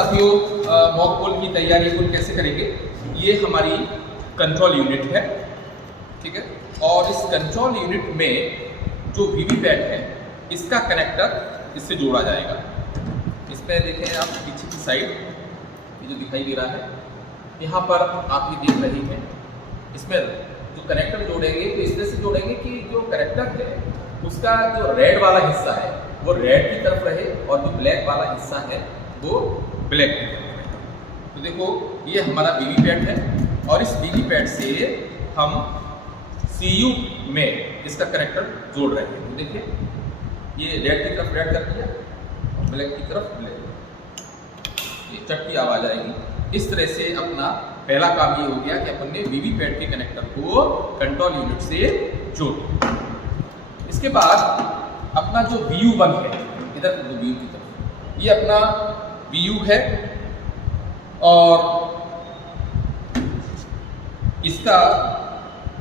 साथियों, mock poll की तैयारी अपन कैसे करेंगे। ये हमारी कंट्रोल यूनिट है, ठीक है। और इस कंट्रोल यूनिट में जो वीवीपैट है इसका कनेक्टर इससे जोड़ा जाएगा। इसमें देखें आप पीछे की साइड, ये जो दिखाई दे रहा है, यहाँ पर आप ये देख रही हैं। इसमें जो कनेक्टर जोड़ेंगे तो इस तरह से जोड़ेंगे कि जो कनेक्टर है उसका जो रेड वाला हिस्सा है वो रेड की तरफ रहे और जो ब्लैक वाला हिस्सा है वो ब्लैक की तरफ रहे। तो देखो ये हमारा वीवीपैट है और इस वीवीपैट से हम सीयू में इसका कनेक्टर जोड़ रहे हैं। तो देखिए ये रेड की तरफ रेड कर दिया और ब्लैक की तरफ ब्लैक, ये चट की आवाज आएगी। इस तरह से अपना पहला काम ये हो गया कि अपन ने वीवीपैट के कनेक्टर को कंट्रोल यूनिट से जोड़ दिया। इसके बाद अपना जो VU1 है, इधर तो VU की तरफ, ये अपना VU है और इसका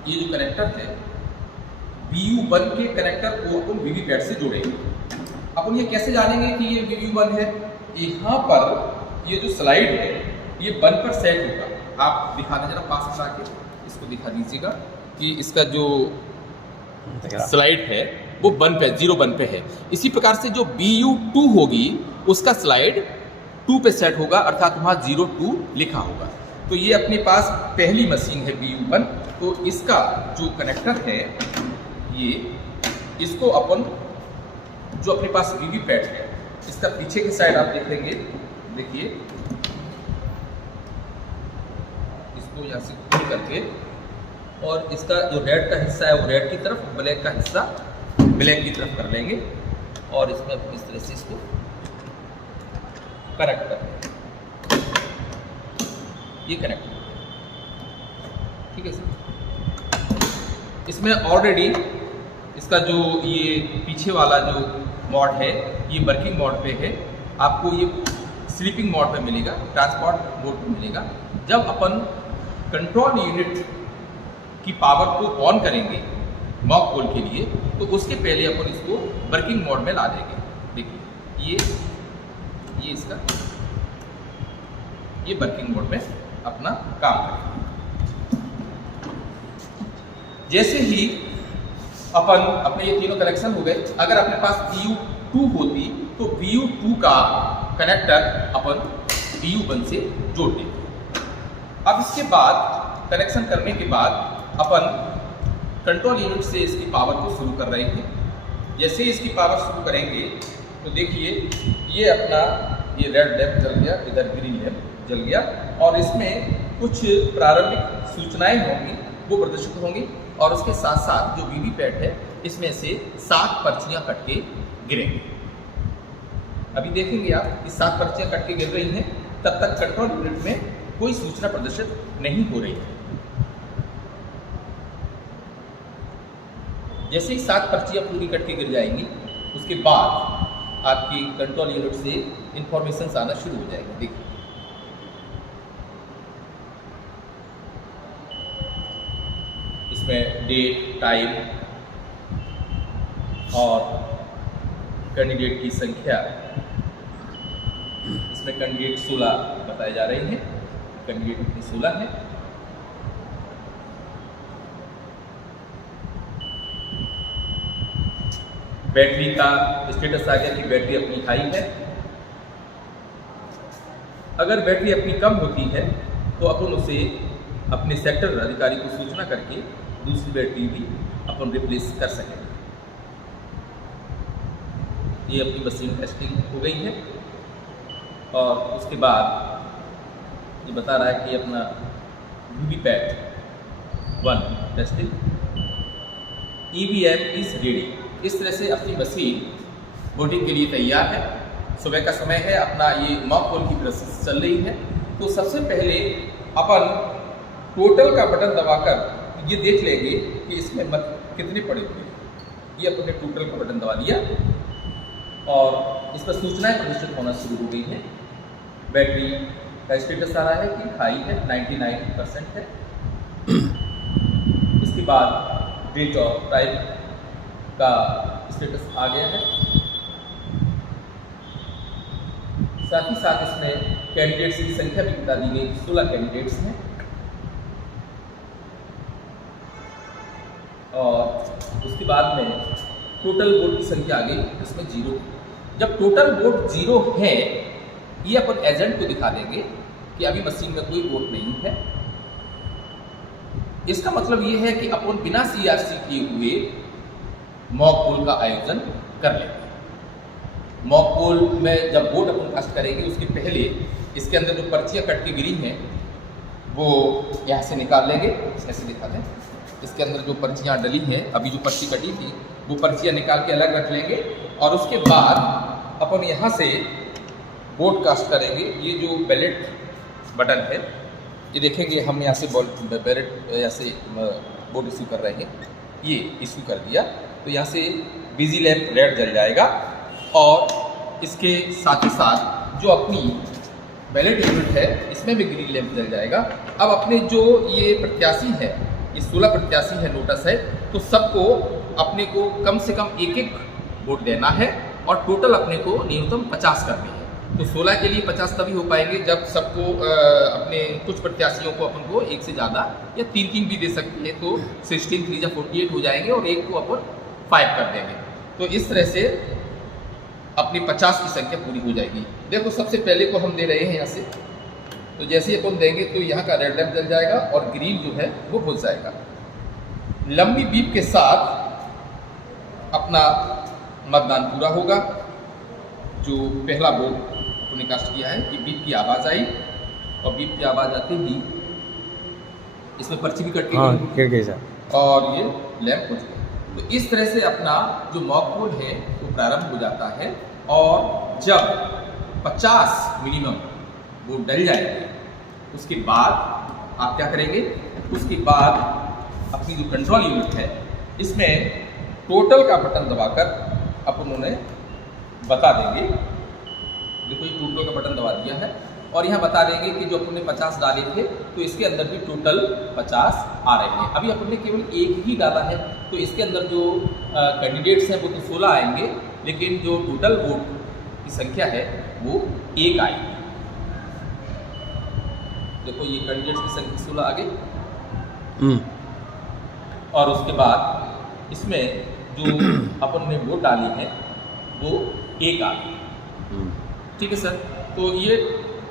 ये जो कनेक्टर है VU1 के कनेक्टर को अपन वीवीपैट से जोड़ेंगे। अपन ये कैसे जानेंगे कि ये VU1 है। यहाँ पर ये जो स्लाइड है ये 1 पर सेट होगा। आप दिखा दें जरा पास में आके, इसको दिखा दीजिएगा कि इसका जो स्लाइड है वो 1 पे 0 पे है। इसी प्रकार से जो BU2 होगी उसका स्लाइड 2 पे सेट होगा, अर्थात वहाँ 02 लिखा होगा। तो ये अपने पास पहली मशीन है BU1। तो इसका जो कनेक्टर है ये, इसको अपन जो अपने पास वीवीपैट है इसका पीछे की साइड आप देखेंगे, देखिए इसको यहाँ से खोल करके और इसका जो रेड का हिस्सा है वो रेड की तरफ, ब्लैक का हिस्सा ब्लैक की तरफ कर लेंगे और इसमें इस तरह से इसको कनेक्ट कर लेंगे। ये कनेक्ट, ठीक है सर। इसमें ऑलरेडी इसका जो ये पीछे वाला जो मोड है ये वर्किंग मोड पे है। आपको ये स्लीपिंग मोड पे मिलेगा, ट्रांसपोर्ट मोड पे मिलेगा। जब अपन कंट्रोल यूनिट की पावर को ऑन करेंगे मॉक पोल के लिए तो उसके पहले अपन इसको वर्किंग मोड में ला देंगे। देखिए ये इसका ये वर्किंग मोड में अपना काम करेगा। जैसे ही अपन अपने ये तीनों कनेक्शन हो गए, अगर अपने पास VU2 होती तो VU2 का कनेक्टर अपन VU1 से जोड़ देते। अब इसके बाद कनेक्शन करने के बाद अपन कंट्रोल यूनिट से इसकी पावर को शुरू कर रहे हैं। जैसे ही इसकी पावर शुरू करेंगे तो देखिए ये अपना ये रेड लैंप जल गया, इधर ग्रीन लैंप जल गया और इसमें कुछ प्रारंभिक सूचनाएं होंगी वो प्रदर्शित होंगी और उसके साथ साथ जो वीवीपैट है इसमें से 7 पर्चियां कट के गिरेंगी। अभी देखेंगे आप कि 7 पर्चियां कट के गिर रही हैं, तब तक कंट्रोल यूनिट में कोई सूचना प्रदर्शित नहीं हो रही है। जैसे ही 7 पर्चियां पूरी कट के गिर जाएंगी उसके बाद आपकी कंट्रोल यूनिट से इंफॉर्मेशन आना शुरू हो जाएगी। देखिए इसमें डेट, टाइम और कैंडिडेट की संख्या, इसमें कैंडिडेट 16 बताए जा रहे हैं। कैंडिडेट अपनी 16 है। बैटरी का स्टेटस आ गया कि बैटरी अपनी हाई है। अगर बैटरी अपनी कम होती है तो अपन उसे अपने सेक्टर अधिकारी को सूचना करके दूसरी बैटरी भी अपन रिप्लेस कर सकें। ये अपनी मशीन टेस्टिंग हो गई है और उसके बाद ये बता रहा है कि अपना VVPAT 1 testing, EVM is ready. इस तरह से अपनी मशीन वोटिंग के लिए तैयार है। सुबह का समय है, अपना ये मॉक पोल की प्रोसेस चल रही है। तो सबसे पहले अपन टोटल का बटन दबाकर ये देख लेंगे कि इसमें मत कितने पड़े हुए हैं। ये अपने टोटल का बटन दबा लिया और इस पर सूचनाएं प्रदर्शित होना शुरू हो गई हैं। बैटरी का स्टेटस आ रहा है कि हाई है, 99% है। इसके बाद डेट और टाइम का स्टेटस आ गया है। साथ ही साथ इसमें कैंडिडेट्स की संख्या भी बता दी गई, 16 कैंडिडेट्स हैं। और उसके बाद में टोटल वोट की संख्या आ गई, इसमें 0। जब टोटल वोट 0 है, ये अपन एजेंट को दिखा देंगे कि अभी मशीन में कोई वोट नहीं है। इसका मतलब ये है कि अपन बिना CRC किए हुए मॉक पोल का आयोजन कर लेंगे। मॉक पोल में जब वोट अपन कास्ट करेंगे उसके पहले इसके अंदर जो पर्चियाँ कट के गिरी हैं वो यहाँ से निकाल लेंगे। ऐसे दिखा दें, इसके अंदर जो पर्चियाँ डली हैं, अभी जो पर्ची कटी थी वो पर्चियाँ निकाल के अलग रख लेंगे और उसके बाद अपन यहाँ से वोट कास्ट करेंगे। ये जो बैलेट बटन है, ये देखेंगे हम यहाँ से बैलेट यहाँ से वोट इशू कर रहे हैं, ये इशू कर दिया तो यहाँ से बिजी लैंप रेड जल जाएगा और इसके साथ ही साथ जो अपनी बैलेट यूनिट है इसमें भी ग्रीन लैंप जल जाएगा। अब अपने जो ये प्रत्याशी है, ये 16 प्रत्याशी है, नोटिस है, तो सबको अपने को कम से कम एक वोट देना है और टोटल अपने को न्यूनतम 50 करने हैं। तो 16 के लिए 50 तभी हो पाएंगे जब सबको अपने कुछ प्रत्याशियों को अपन को एक से ज़्यादा या 3 भी दे सकते हैं, तो 16 3 या 48 हो जाएंगे और एक को अपन 5 कर देंगे। तो इस तरह से अपनी 50 की संख्या पूरी हो जाएगी। देखो सबसे पहले को हम दे रहे हैं यहाँ से, तो जैसे ही अपन देंगे तो यहाँ का रेड लैंप जल जाएगा और ग्रीन जो है वो बुझ जाएगा। लंबी बीप के साथ अपना मतदान पूरा होगा। जो पहला वोट अपने कास्ट किया है, ये बीप की आवाज़ आई और बीप की आवाज़ आते ही इसमें पर्ची भी कट गई और ये लैंप बुझ गया। तो इस तरह से अपना जो मॉक पोल है वो प्रारंभ हो जाता है और जब 50 मिनिमम वोट डल जाएंगे उसके बाद आप क्या करेंगे, उसके बाद अपनी जो कंट्रोल यूनिट है इसमें टोटल का बटन दबाकर अपन उन्हें बता देंगे। देखो ये टोटल का बटन दबा दिया है और यहाँ बता देंगे कि जो अपन ने 50 डाले थे तो इसके अंदर भी टोटल 50 आ रहे हैं। अभी अपन ने केवल एक ही डाला है तो इसके अंदर जो कैंडिडेट्स हैं वो तो 16 आएंगे, लेकिन जो टोटल वोट की संख्या है वो 1 आएगी। देखो ये कैंडिडेट्स की संख्या 16 आ गई और उसके बाद इसमें जो अपन ने वोट डाली है वो 1 आ गई। ठीक है सर, तो ये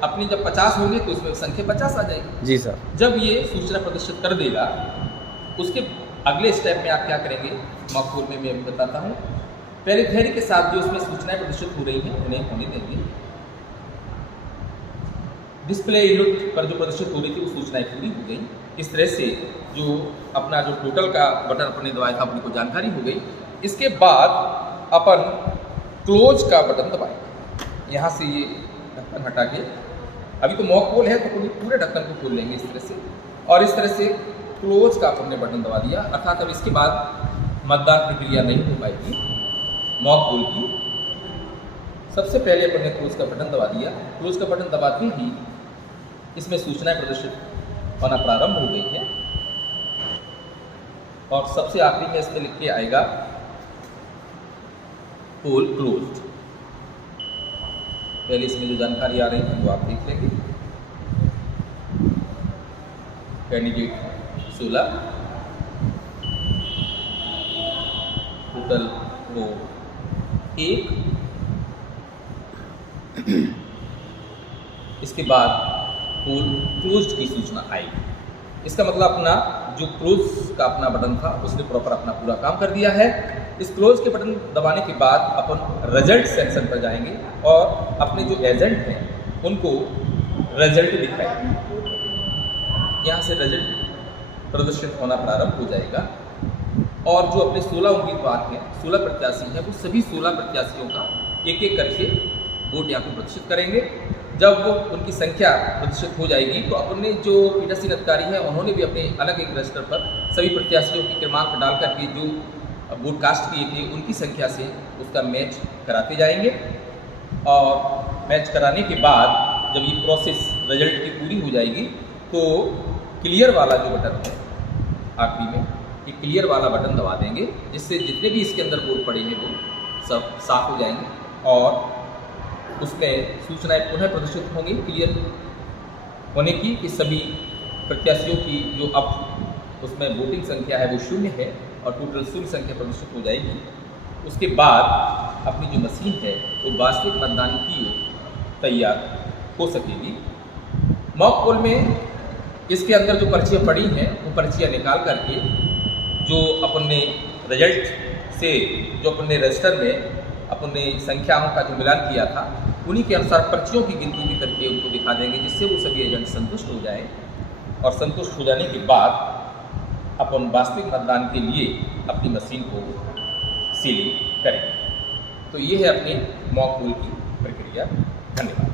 अपनी जब 50 होंगे तो उसमें संख्या 50 आ जाएगी। जी सर। जब ये सूचना प्रदर्शित कर देगा उसके अगले स्टेप में आप क्या करेंगे, मॉक पोल में मैं बताता हूँ। पहले धैर्य के साथ जो उसमें सूचनाएं प्रदर्शित हो रही हैं उन्हें होने देंगे। डिस्प्ले यूनिट पर जो प्रदर्शित हो रही थी वो सूचनाएं पूरी हो गई। इस तरह से जो अपना जो टोटल का बटन अपने दबाया था अपने को जानकारी हो गई। इसके बाद अपन क्लोज का बटन दबाएंगे। यहाँ से ये ढक्कन हटा के, अभी तो मॉक पोल है तो पूरे ढक्कन को खोल लेंगे इस तरह से, और इस तरह से क्लोज का अपन ने बटन दबा दिया। अर्थात अब इसके बाद मतदान प्रक्रिया नहीं हो पाएगी मॉक पोल की। सबसे पहले अपन ने क्लोज का बटन दबा दिया। क्लोज का बटन दबाते ही इसमें सूचनाएं प्रदर्शित होना प्रारंभ हो गई हैं और सबसे आखिरी में इस पर लिख के आएगा पोल क्लोज्ड। पहले इसमें जो जानकारी आ रही है वो आप देख लेंगे। Candidate 16, total vote 1। इसके बाद पोल क्लोज्ड की सूचना आई। इसका मतलब अपना जो क्लोज का अपना बटन था उसने प्रॉपर अपना पूरा काम कर दिया है। इस क्लोज के बटन दबाने के बाद अपन रिजल्ट सेक्शन पर जाएंगे और अपने जो एजेंट हैं उनको रिजल्ट दिखाएंगे। यहाँ से रिजल्ट प्रदर्शित होना प्रारंभ हो जाएगा और जो अपने 16 उम्मीदवार हैं, 16 प्रत्याशी हैं, वो सभी 16 प्रत्याशियों का एक एक करके वोट यहाँ पे प्रदर्शित करेंगे। जब वो उनकी संख्या प्रदर्शित हो जाएगी तो अपन ने जो पीठासीन अधिकारी हैं उन्होंने भी अपने अलग एक रजिस्टर पर सभी प्रत्याशियों की क्रमांक डाल करके जो वोट कास्ट किए थे उनकी संख्या से उसका मैच कराते जाएंगे और मैच कराने के बाद जब ये प्रोसेस रिजल्ट की पूरी हो जाएगी तो क्लियर वाला जो बटन है आखिरी में, ये क्लियर वाला बटन दबा देंगे जिससे जितने भी इसके अंदर वोट पड़े हैं वो सब साफ हो जाएंगे और उसमें सूचनाएं पुनः प्रदर्शित होंगी क्लियर होने की कि सभी प्रत्याशियों की जो अब उसमें वोटिंग संख्या है वो 0 है और टोटल 0 संख्या प्रदर्शित हो जाएगी। उसके बाद अपनी जो मशीन है वो वास्तविक मतदान की ओर तैयार हो सकेगी। मॉक पोल में इसके अंदर जो पर्चियाँ पड़ी हैं वो पर्चियाँ निकाल करके जो अपन ने रिजल्ट से जो अपन ने रजिस्टर में अपने संख्याओं का जो मिलान किया था उन्हीं के अनुसार पर्चियों की गिनती भी करके उनको दिखा देंगे, जिससे वो सभी एजेंट संतुष्ट हो जाएं और संतुष्ट हो जाने के बाद अपन वास्तविक मतदान के लिए अपनी मशीन को सीलिंग करेंगे। तो ये है अपने मॉक पोल की प्रक्रिया। धन्यवाद।